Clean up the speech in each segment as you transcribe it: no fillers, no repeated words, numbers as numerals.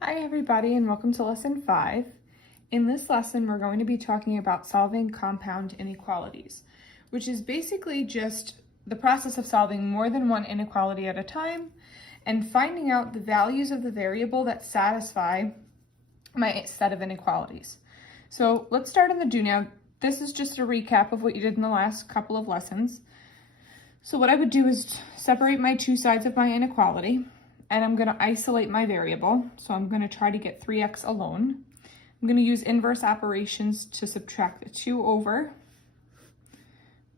Hi everybody and welcome to lesson 5. In this lesson we're going to be talking about solving compound inequalities, which is basically just the process of solving more than one inequality at a time and finding out the values of the variable that satisfy my set of inequalities. So let's start on the do now. This is just a recap of what you did in the last couple of lessons. So what I would do is separate my two sides of my inequality, and I'm going to isolate my variable. So I'm going to try to get 3x alone. I'm going to use inverse operations to subtract the 2 over.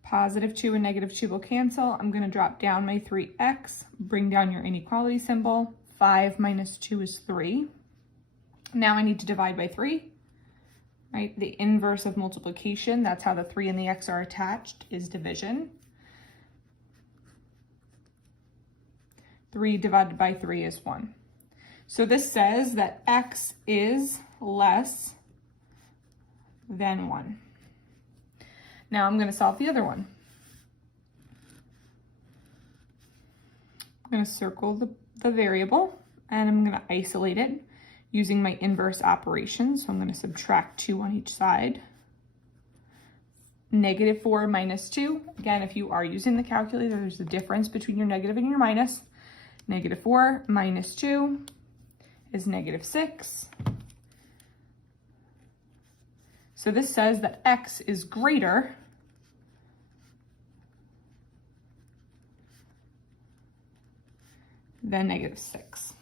Positive 2 and negative 2 will cancel. I'm going to drop down my 3x, bring down your inequality symbol. 5 minus 2 is 3. Now I need to divide by 3, right? The inverse of multiplication, that's how the 3 and the x are attached, is division. 3 divided by 3 is 1. So this says that x is less than 1. Now I'm going to solve the other one. I'm going to circle the variable and I'm going to isolate it using my inverse operation. So I'm going to subtract 2 on each side. Negative 4 minus 2. Again, if you are using the calculator, there's a difference between your negative and your minus. Negative 4 minus 2 is negative 6. So this says that x is greater than negative 6.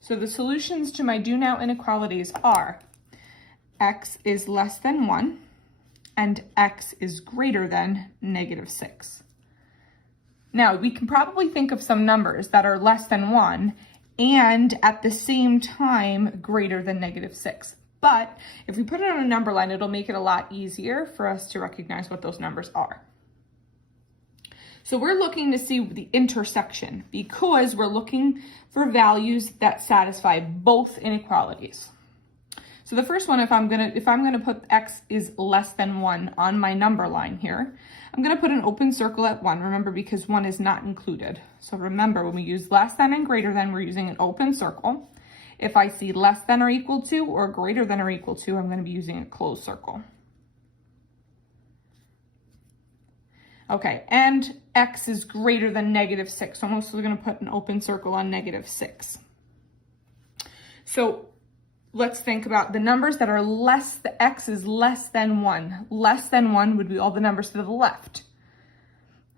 So the solutions to my do now inequalities are x is less than 1 and x is greater than negative 6. Now, we can probably think of some numbers that are less than 1 and at the same time greater than negative 6. But if we put it on a number line, it'll make it a lot easier for us to recognize what those numbers are. So we're looking to see the intersection because we're looking for values that satisfy both inequalities. So the first one, if I'm gonna put x is less than 1 on my number line here, I'm gonna put an open circle at 1, remember, because 1 is not included. So remember, when we use less than and greater than, we're using an open circle. If I see less than or equal to or greater than or equal to, I'm gonna be using a closed circle. Okay, and x is greater than negative 6. So I'm also gonna put an open circle on negative 6. So let's think about the numbers that are less, the x is less than 1. Less than 1 would be all the numbers to the left,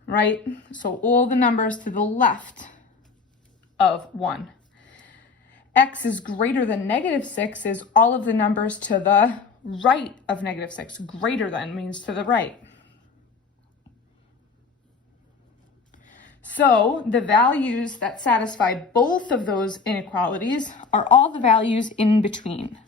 right? So all the numbers to the left of 1. X is greater than negative 6 is all of the numbers to the right of negative 6. Greater than means to the right. So the values that satisfy both of those inequalities are all the values in between.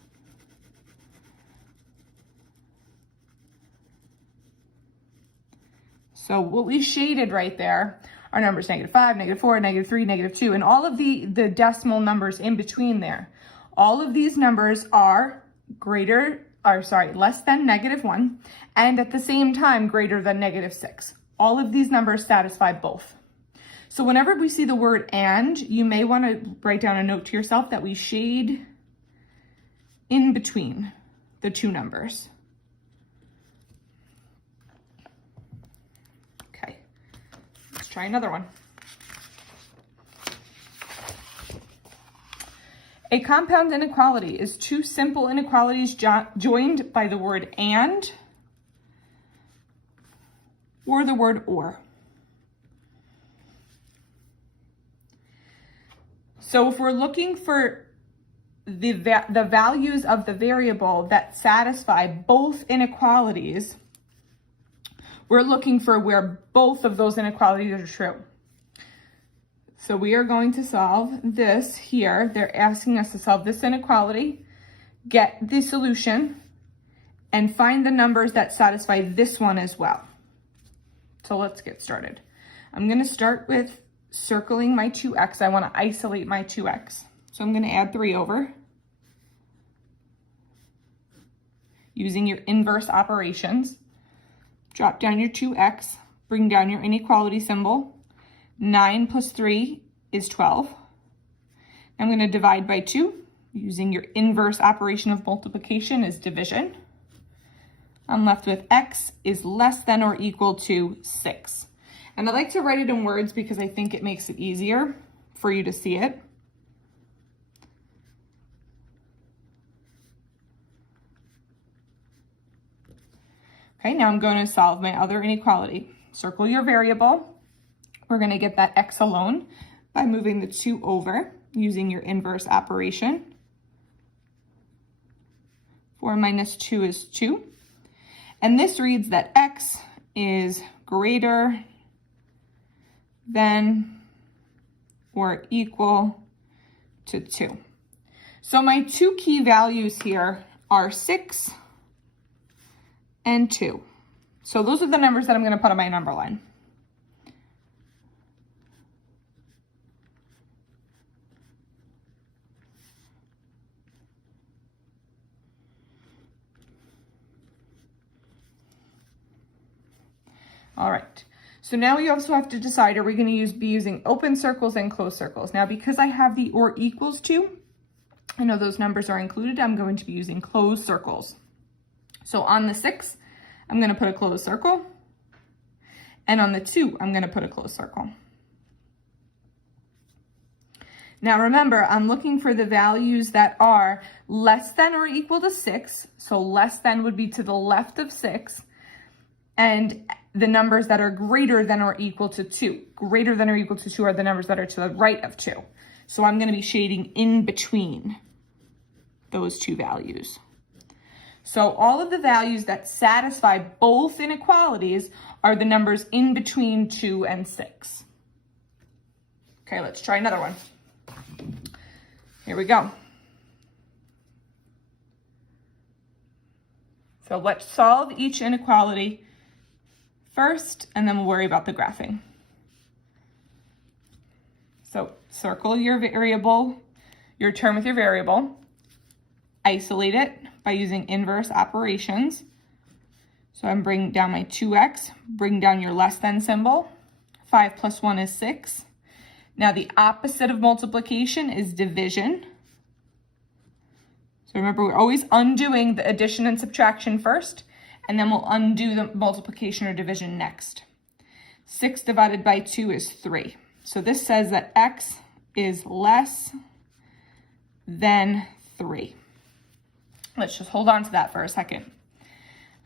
So what we shaded right there are numbers negative 5, negative 4, negative 3, negative 2, and all of the decimal numbers in between there. All of these numbers are less than negative 1, and at the same time greater than negative 6. All of these numbers satisfy both. So whenever we see the word and, you may want to write down a note to yourself that we shade in between the two numbers. Okay, let's try another one. A compound inequality is two simple inequalities joined by the word and or the word or. So if we're looking for the values of the variable that satisfy both inequalities, we're looking for where both of those inequalities are true. So we are going to solve this here. They're asking us to solve this inequality, get the solution, and find the numbers that satisfy this one as well. So let's get started. I'm going to start with circling my 2x. I want to isolate my 2x. So I'm going to add 3 over. Using your inverse operations. Drop down your 2x, bring down your inequality symbol. 9 plus 3 is 12. I'm going to divide by 2 using your inverse operation of multiplication is division. I'm left with x is less than or equal to 6. And I like to write it in words because I think it makes it easier for you to see it. Okay, now I'm going to solve my other inequality. Circle your variable. We're going to get that x alone by moving the 2 over using your inverse operation. 4 minus 2 is 2. And this reads that x is greater than or equal to 2. So my 2 key values here are 6 and 2. So those are the numbers that I'm going to put on my number line. All right, so now we also have to decide, are we going to be using open circles and closed circles? Now, because I have the or equals to, I know those numbers are included, I'm going to be using closed circles. So on the 6, I'm going to put a closed circle, and on the 2, I'm going to put a closed circle. Now remember, I'm looking for the values that are less than or equal to 6, so less than would be to the left of 6, and the numbers that are greater than or equal to 2. Greater than or equal to 2 are the numbers that are to the right of 2. So I'm going to be shading in between those 2 values. So all of the values that satisfy both inequalities are the numbers in between 2 and 6. Okay, let's try another one. Here we go. So let's solve each inequality first, and then we'll worry about the graphing. So circle your variable, your term with your variable, isolate it by using inverse operations. So I'm bringing down my 2x, bring down your less than symbol. 5 plus 1 is 6. Now the opposite of multiplication is division. So remember, we're always undoing the addition and subtraction first, and then we'll undo the multiplication or division next. 6 divided by 2 is 3. So this says that x is less than 3. Let's just hold on to that for a second.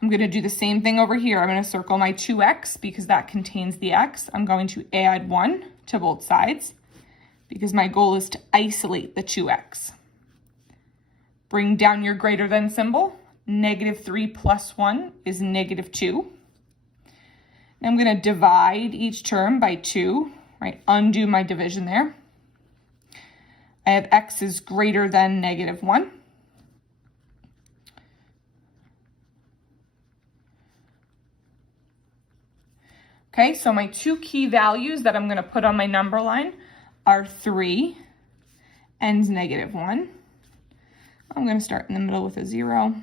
I'm going to do the same thing over here. I'm going to circle my 2x because that contains the x. I'm going to add 1 to both sides because my goal is to isolate the 2x. Bring down your greater than symbol. -3 plus 1 is -2. Now I'm going to divide each term by 2, right? Undo my division there. I have x is greater than -1. Okay, so my 2 key values that I'm going to put on my number line are 3 and -1. I'm going to start in the middle with a 0.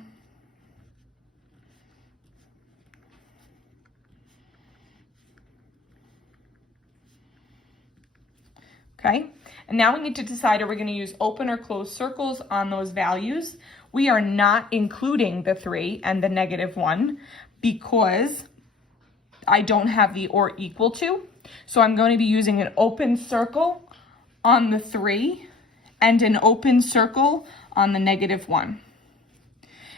Okay, and now we need to decide, are we going to use open or closed circles on those values? We are not including the 3 and the -1 because I don't have the or equal to. So I'm going to be using an open circle on the 3 and an open circle on the -1.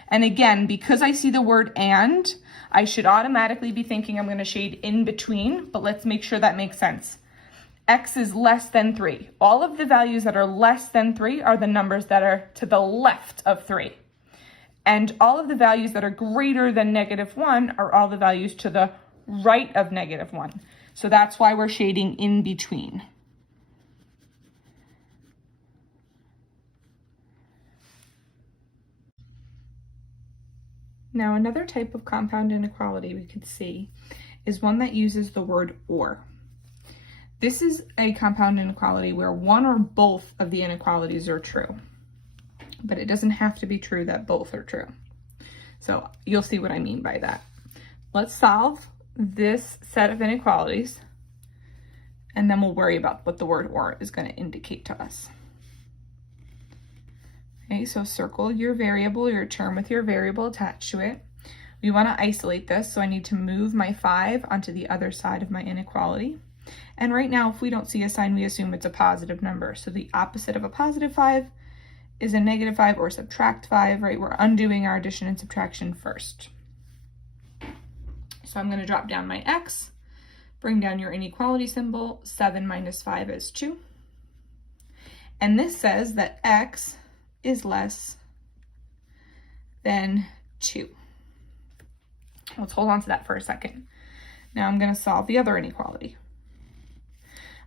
And again, because I see the word and, I should automatically be thinking I'm going to shade in between, but let's make sure that makes sense. X is less than 3. All of the values that are less than 3 are the numbers that are to the left of 3. And all of the values that are greater than -1 are all the values to the right of -1. So that's why we're shading in between. Now another type of compound inequality we could see is one that uses the word or. This is a compound inequality where one or both of the inequalities are true, but it doesn't have to be true that both are true. So you'll see what I mean by that. Let's solve this set of inequalities, and then we'll worry about what the word or is going to indicate to us. Okay, so circle your variable, your term with your variable attached to it. We want to isolate this, so I need to move my 5 onto the other side of my inequality. And right now, if we don't see a sign, we assume it's a positive number. So the opposite of a positive 5 is a negative 5, or subtract 5, right? We're undoing our addition and subtraction first. So I'm going to drop down my x, bring down your inequality symbol. 7 minus 5 is 2. And this says that x is less than 2. Let's hold on to that for a second. Now I'm going to solve the other inequality.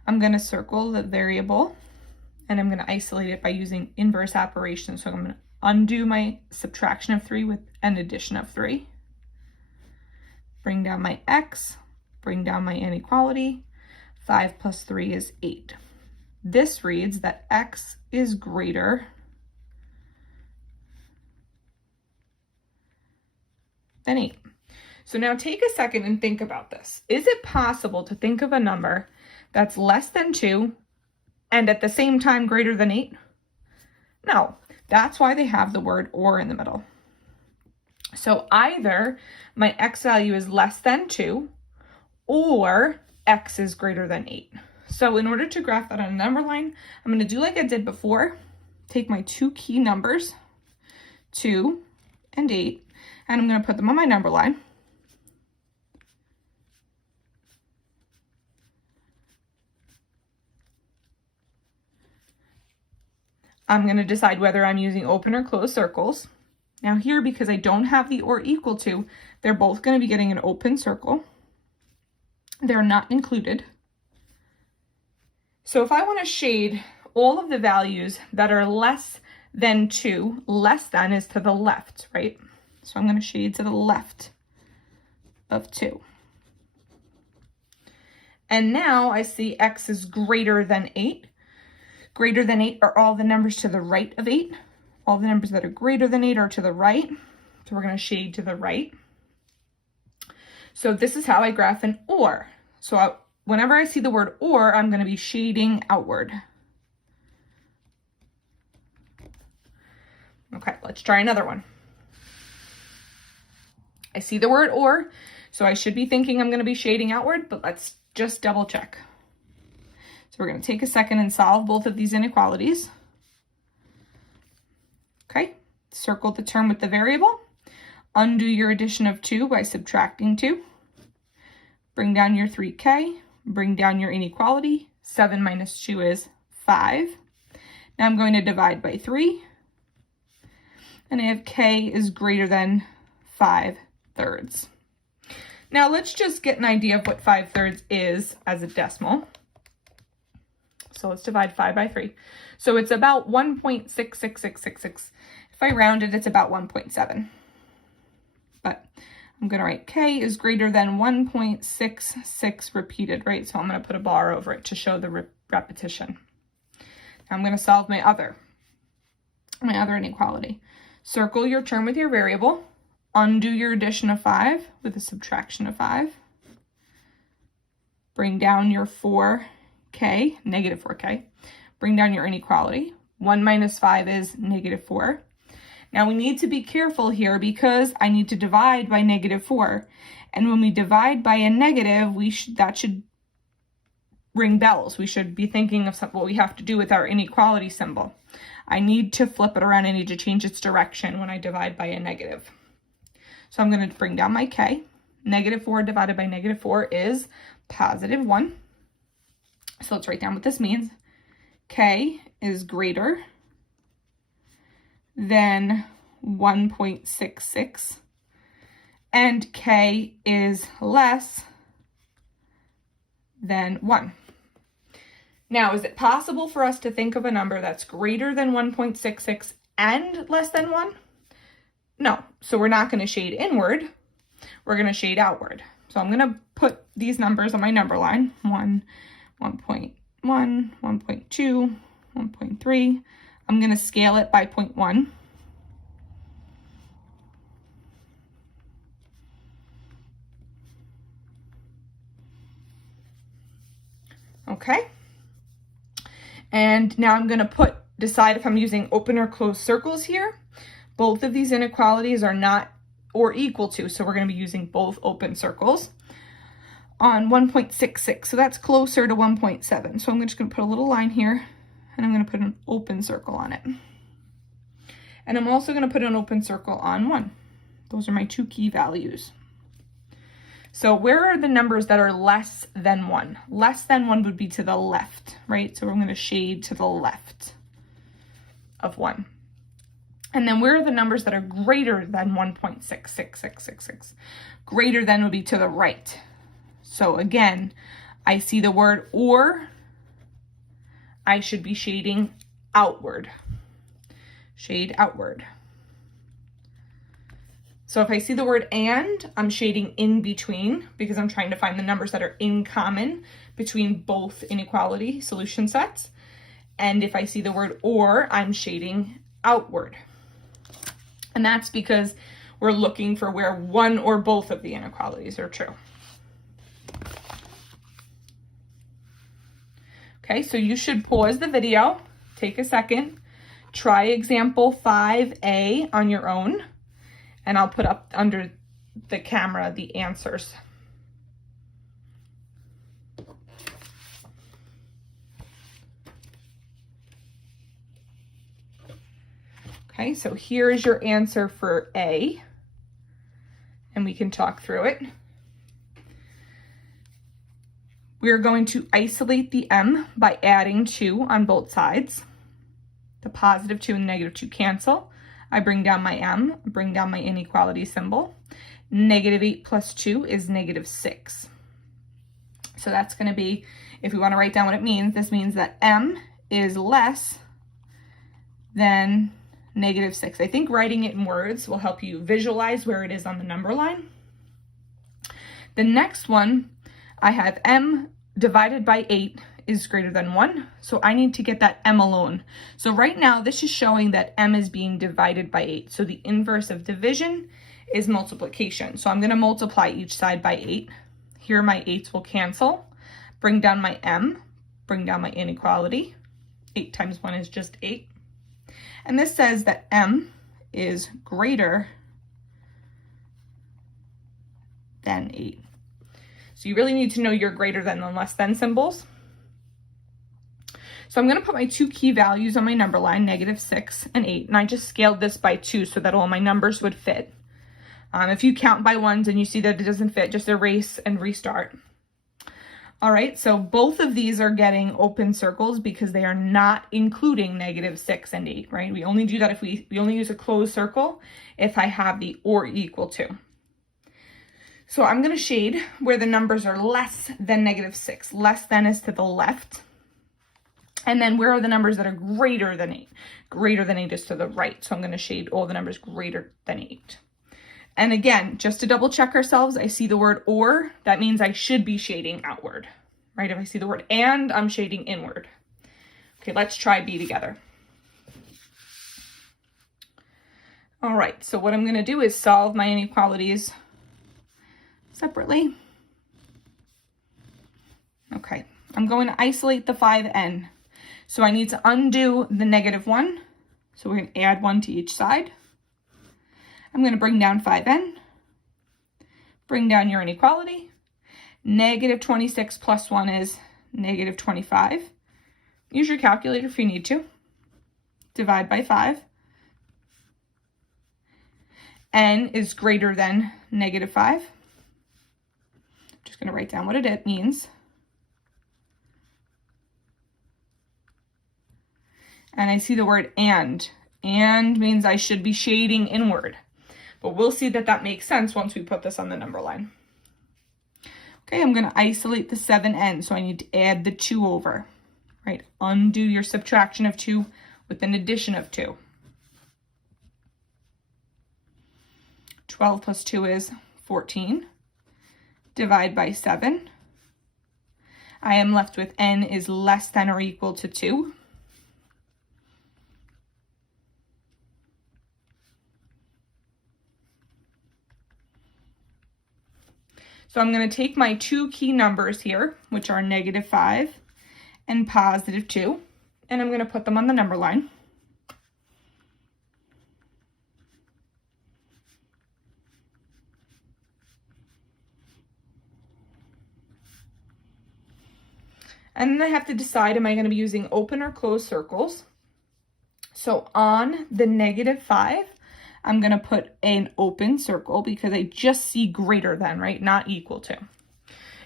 I'm going to circle the variable, and I'm going to isolate it by using inverse operation. So I'm going to undo my subtraction of 3 with an addition of 3. Bring down my x, bring down my inequality. 5 plus 3 is 8. This reads that x is greater than 8. So now take a second and think about this. Is it possible to think of a number that's less than 2 and at the same time greater than 8? No, that's why they have the word or in the middle. So either my x value is less than 2 or x is greater than 8. So in order to graph that on a number line, I'm going to do like I did before. Take my two key numbers, 2 and 8, and I'm going to put them on my number line. I'm going to decide whether I'm using open or closed circles. Now here, because I don't have the or equal to, they're both going to be getting an open circle. They're not included. So if I want to shade all of the values that are less than 2, less than is to the left, right? So I'm going to shade to the left of 2. And now I see x is greater than 8. Greater than 8 are all the numbers to the right of 8. All the numbers that are greater than 8 are to the right. So we're going to shade to the right. So this is how I graph an or. So whenever I see the word or, I'm going to be shading outward. Okay, let's try another one. I see the word or, so I should be thinking I'm going to be shading outward, but let's just double check. So we're going to take a second and solve both of these inequalities. Okay, circle the term with the variable. Undo your addition of 2 by subtracting 2. Bring down your 3k. Bring down your inequality. 7 minus 2 is 5. Now I'm going to divide by 3. And I have k is greater than 5/3. Now let's just get an idea of what 5/3 is as a decimal. So let's divide 5 by 3. So it's about 1.66666. If I round it, it's about 1.7. But I'm going to write k is greater than 1.66 repeated, right? So I'm going to put a bar over it to show the repetition. Now I'm going to solve my other inequality. Circle your term with your variable. Undo your addition of 5 with a subtraction of 5. Bring down your 4k, negative 4k. Bring down your inequality. 1 minus 5 is negative 4. Now we need to be careful here because I need to divide by negative 4. And when we divide by a negative, that should ring bells. We should be thinking of what we have to do with our inequality symbol. I need to flip it around. I need to change its direction when I divide by a negative. So I'm going to bring down my k. Negative 4 divided by negative 4 is positive 1. So let's write down what this means. K is greater than 1.66 and k is less than 1. Now, is it possible for us to think of a number that's greater than 1.66 and less than 1? No. So we're not going to shade inward. We're going to shade outward. So I'm going to put these numbers on my number line. 1, 1.1, 1.2, 1.3. I'm going to scale it by 0.1. Okay. And now I'm going to put decide if I'm using open or closed circles here. Both of these inequalities are not or equal to, so we're going to be using both open circles on 1.66, so that's closer to 1.7. So I'm just going to put a little line here, and I'm going to put an open circle on it. And I'm also going to put an open circle on 1. Those are my two key values. So where are the numbers that are less than 1? Less than 1 would be to the left, right? So we're going to shade to the left of 1. And then where are the numbers that are greater than 1.66666? Greater than would be to the right. So again, I see the word or, I should be shading outward. Shade outward. So if I see the word and, I'm shading in between because I'm trying to find the numbers that are in common between both inequality solution sets. And if I see the word or, I'm shading outward. And that's because we're looking for where one or both of the inequalities are true. Okay, so you should pause the video, take a second, try example 5A on your own, and I'll put up under the camera the answers. Okay, so here is your answer for A, and we can talk through it. We are going to isolate the m by adding 2 on both sides. The positive 2 and negative 2 cancel. I bring down my m, bring down my inequality symbol. Negative 8 plus 2 is negative 6. So that's going to be, if we want to write down what it means, this means that m is less than negative 6. I think writing it in words will help you visualize where it is on the number line. The next one, I have m divided by 8 is greater than 1. So I need to get that m alone. So right now, this is showing that m is being divided by 8. So the inverse of division is multiplication. So I'm going to multiply each side by 8. Here my 8s will cancel. Bring down my m, bring down my inequality. 8 times 1 is just 8. And this says that m is greater than 8. So you really need to know your greater than and less than symbols. So I'm going to put my two key values on my number line, negative 6 and 8. And I just scaled this by 2 so that all my numbers would fit. If you count by ones and you see that it doesn't fit, just erase and restart. All right, so both of these are getting open circles because they are not including negative 6 and 8, right? We only do that if we only use a closed circle if I have the or equal to. So I'm going to shade where the numbers are less than negative 6. Less than is to the left. And then where are the numbers that are greater than 8? Greater than 8 is to the right. So I'm going to shade all the numbers greater than 8. And again, just to double check ourselves, I see the word or, that means I should be shading outward, right? If I see the word and, I'm shading inward. Okay, let's try B together. All right, so what I'm going to do is solve my inequalities separately. Okay, I'm going to isolate the 5n. So I need to undo the negative 1. So we're going to add 1 to each side. I'm going to bring down 5n, bring down your inequality. Negative 26 plus 1 is negative 25. Use your calculator if you need to. Divide by 5. N is greater than negative 5. I'm just going to write down what it means. And I see the word and. And means I should be shading inward. But we'll see that that makes sense once we put this on the number line. Okay, I'm going to isolate the 7n, so I need to add the 2 over, right? Undo your subtraction of 2 with an addition of 2. 12 plus 2 is 14. Divide by 7. I am left with n is less than or equal to 2. So I'm going to take my two key numbers here, which are negative 5 and positive 2, and I'm going to put them on the number line. And then I have to decide, am I going to be using open or closed circles? So on the -5, I'm going to put an open circle because I just see greater than, right? Not equal to.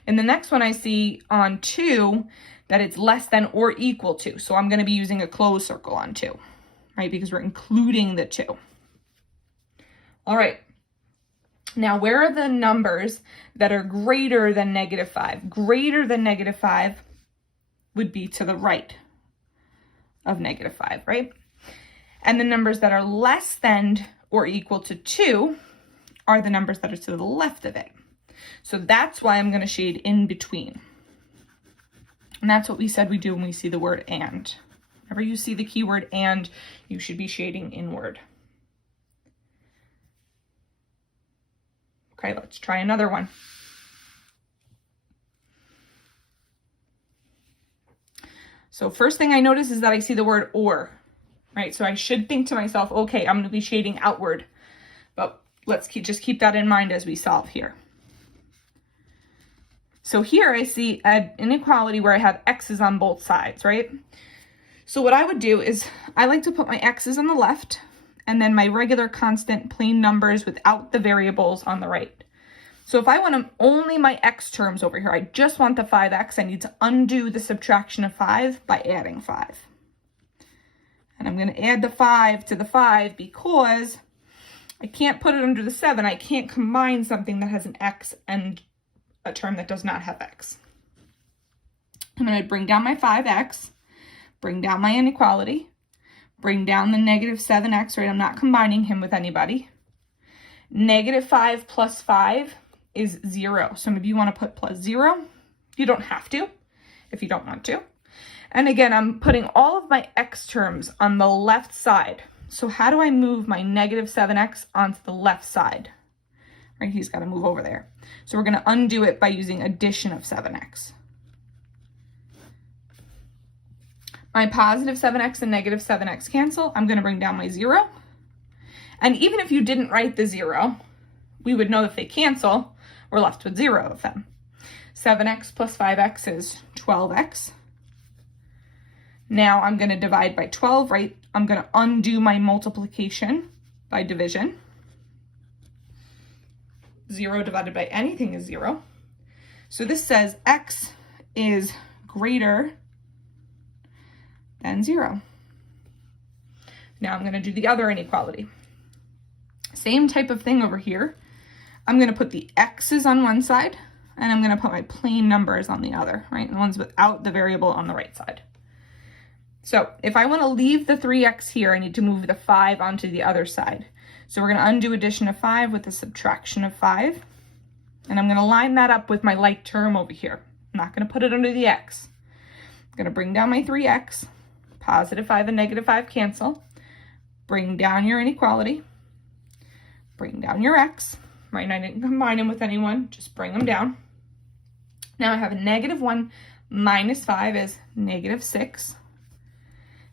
In the next one, I see on 2 that it's less than or equal to. So I'm going to be using a closed circle on 2, right? Because we're including the 2. All right. Now, where are the numbers that are greater than -5? Greater than -5 would be to the right of -5, right? And the numbers that are less than or equal to 2 are the numbers that are to the left of it. So that's why I'm going to shade in between. And that's what we said we do when we see the word and. Whenever you see the keyword and, you should be shading inward. Okay, let's try another one. So first thing I notice is that I see the word or, right? So I should think to myself, okay, I'm going to be shading outward. But let's just keep that in mind as we solve here. So here I see an inequality where I have x's on both sides, right? So what I would do is I like to put my x's on the left and then my regular constant plain numbers without the variables on the right. So if I want only my x terms over here, I just want the 5x, I need to undo the subtraction of 5 by adding 5. And I'm going to add the 5 to the 5 because I can't put it under the 7. I can't combine something that has an x and a term that does not have x. I'm going to bring down my 5x, bring down my inequality, bring down the -7x, right? I'm not combining him with anybody. -5 plus 5 is 0. Some of you want to put plus 0. You don't have to if you don't want to. And again, I'm putting all of my x terms on the left side. So how do I move my -7x onto the left side? Right, he's got to move over there. So we're going to undo it by using addition of 7x. My positive 7x and negative 7x cancel. I'm going to bring down my 0. And even if you didn't write the 0, we would know if they cancel, we're left with 0 of them. 7x plus 5x is 12x. Now I'm going to divide by 12, right? I'm going to undo my multiplication by division. 0 divided by anything is 0. So this says x is greater than 0. Now I'm going to do the other inequality. Same type of thing over here. I'm going to put the x's on one side, and I'm going to put my plain numbers on the other, right? The ones without the variable on the right side. So if I want to leave the 3x here, I need to move the 5 onto the other side. So we're going to undo addition of 5 with the subtraction of 5. And I'm going to line that up with my like term over here. I'm not going to put it under the x. I'm going to bring down my 3x. Positive 5 and negative 5 cancel. Bring down your inequality. Bring down your x. Right, and I didn't combine them with anyone, just bring them down. Now I have a -1 minus 5 is -6.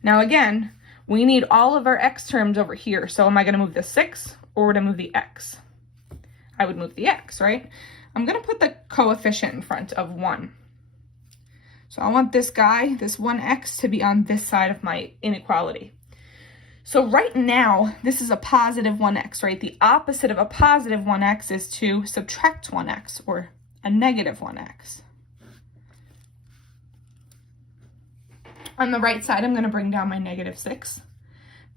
Now again, we need all of our x terms over here. So am I going to move the 6 or would I move the x? I would move the x, right? I'm going to put the coefficient in front of 1. So I want this guy, this 1x, to be on this side of my inequality. So right now, this is a positive 1x, right? The opposite of a positive 1x is to subtract 1x, or a negative 1x. On the right side, I'm going to bring down my -6,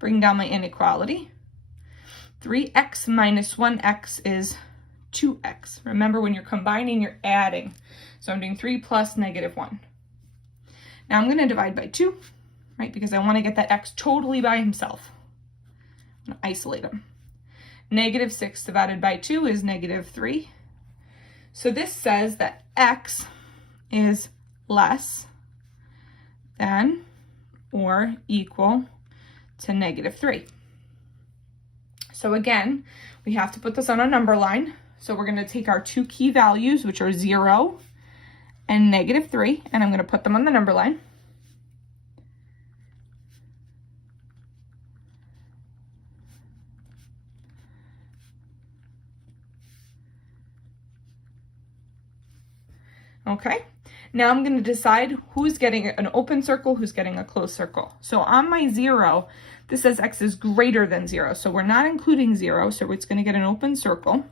bring down my inequality. 3x minus 1x is 2x. Remember, when you're combining, you're adding. So I'm doing 3 plus -1. Now I'm going to divide by 2. Right, because I want to get that x totally by himself. I'm going to isolate him. -6 divided by 2 is -3. So this says that x is less than or equal to -3. So again, we have to put this on a number line. So we're going to take our two key values, which are 0 and -3, and I'm going to put them on the number line. Okay, now I'm going to decide who's getting an open circle, who's getting a closed circle. So on my 0, this says x is greater than 0. So we're not including 0, so it's going to get an open circle.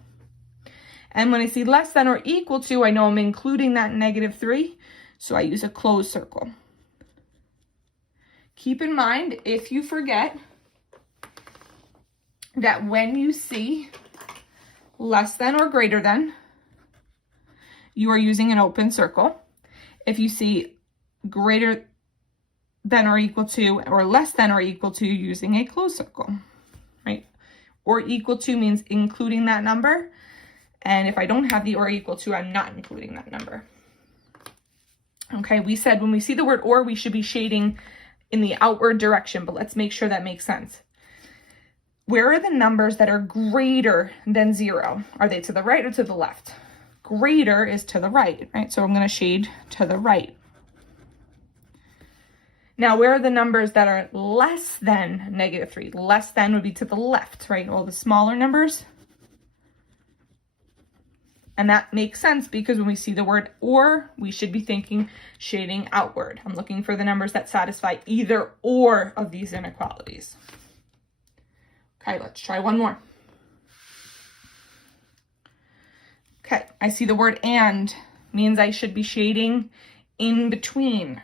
And when I see less than or equal to, I know I'm including that -3, so I use a closed circle. Keep in mind, if you forget, that when you see less than or greater than, you are using an open circle. If you see greater than or equal to or less than or equal to, you're using a closed circle, right? Or equal to means including that number. And if I don't have the or equal to, I'm not including that number. Okay, we said when we see the word or, we should be shading in the outward direction, but let's make sure that makes sense. Where are the numbers that are greater than 0? Are they to the right or to the left? Greater is to the right, right? So I'm going to shade to the right. Now, where are the numbers that are less than -3? Less than would be to the left, right? All the smaller numbers. And that makes sense because when we see the word or, we should be thinking shading outward. I'm looking for the numbers that satisfy either or of these inequalities. Okay, let's try one more. Okay, I see the word and, means I should be shading in between.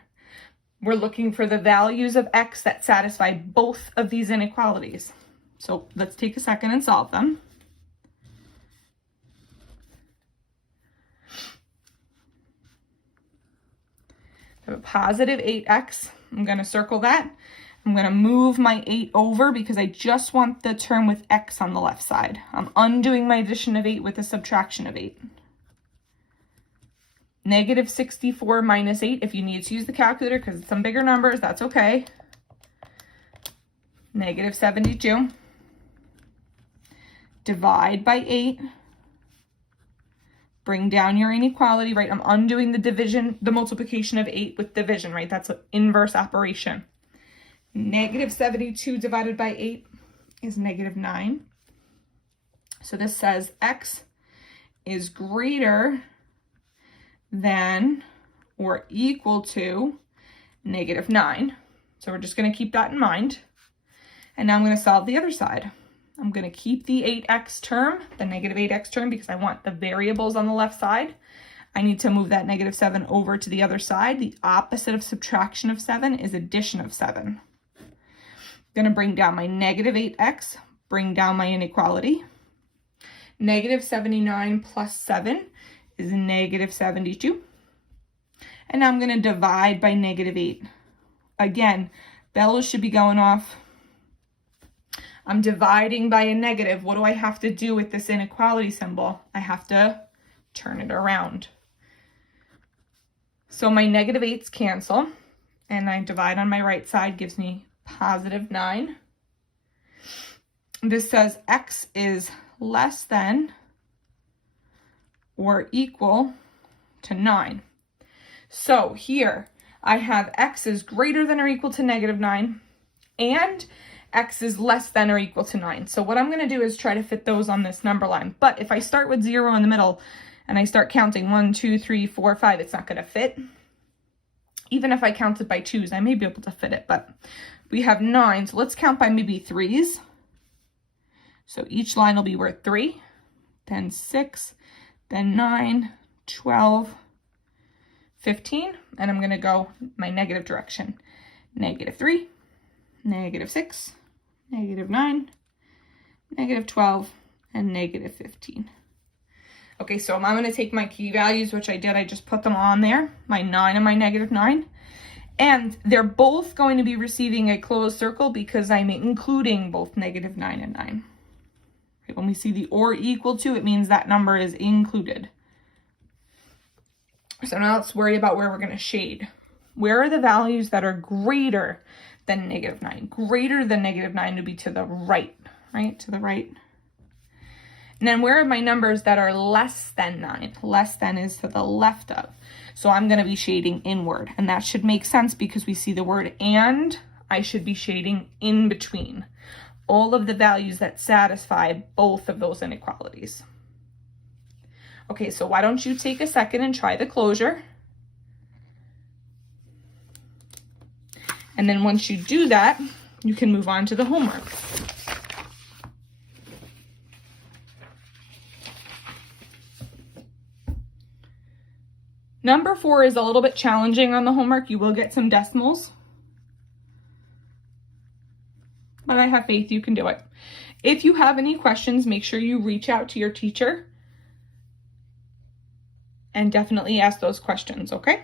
We're looking for the values of x that satisfy both of these inequalities. So let's take a second and solve them. I have a positive 8x. I'm going to circle that. I'm going to move my 8 over because I just want the term with x on the left side. I'm undoing my addition of 8 with a subtraction of 8. -64 minus 8, if you need to use the calculator because it's some bigger numbers, that's okay. -72. Divide by 8. Bring down your inequality, right? I'm undoing the division, the multiplication of 8 with division, right? That's an inverse operation. -72 divided by 8 is -9. So this says x is greater than or equal to -9. So we're just going to keep that in mind. And now I'm going to solve the other side. I'm going to keep the 8x term, the -8x term, because I want the variables on the left side. I need to move that -7 over to the other side. The opposite of subtraction of 7 is addition of 7. I'm going to bring down my -8x, bring down my inequality. -79 plus 7 is -72. And now I'm going to divide by -8. Again, bellows should be going off. I'm dividing by a negative. What do I have to do with this inequality symbol? I have to turn it around. So my -8's cancel, and I divide on my right side, gives me +9. This says x is less than or equal to 9. So here I have x is greater than or equal to -9 and x is less than or equal to 9. So what I'm going to do is try to fit those on this number line. But if I start with 0 in the middle and I start counting 1, 2, 3, 4, 5, it's not going to fit. Even if I counted by 2s, I may be able to fit it, but we have 9. So let's count by maybe 3s. So each line will be worth 3, then 6, then 9, 12, 15, and I'm going to go my negative direction. -3, -6, -9, -12, and -15. Okay, so I'm going to take my key values, which I did. I just put them on there, my 9 and my -9. And they're both going to be receiving a closed circle because I'm including both -9 and 9. Okay, when we see the or equal to, it means that number is included. So now let's worry about where we're going to shade. Where are the values that are greater than -9? Greater than -9 would be to the right, right? To the right. And then where are my numbers that are less than 9? Less than is to the left of. So I'm going to be shading inward. And that should make sense because we see the word and. I should be shading in between. All of the values that satisfy both of those inequalities. Okay, so why don't you take a second and try the closure? And then once you do that, you can move on to the homework. Number 4 is a little bit challenging on the homework. You will get some decimals, but I have faith you can do it. If you have any questions, make sure you reach out to your teacher and definitely ask those questions, okay?